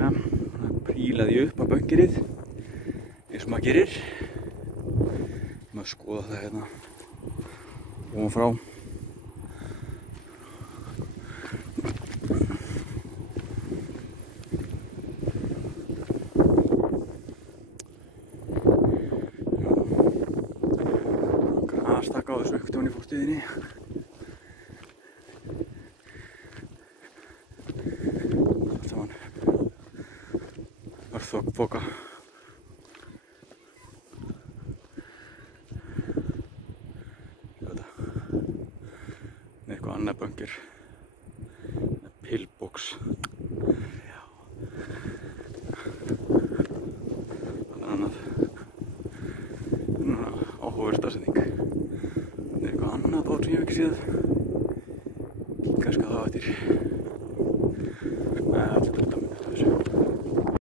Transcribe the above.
prílaði ég upp á bunkerið eins og maður gerir. Maður skoða það hérna ofan frá. Grastakka á þessu einhvern tímann í fortíðinni. Allt saman örþoka. Með eitthvað annað bunker. Pillbox. Já. Annað. Áhugaverð staðsetning. Eitthvað annað dót sem ég hef ekki séð. Kannski það á eftir.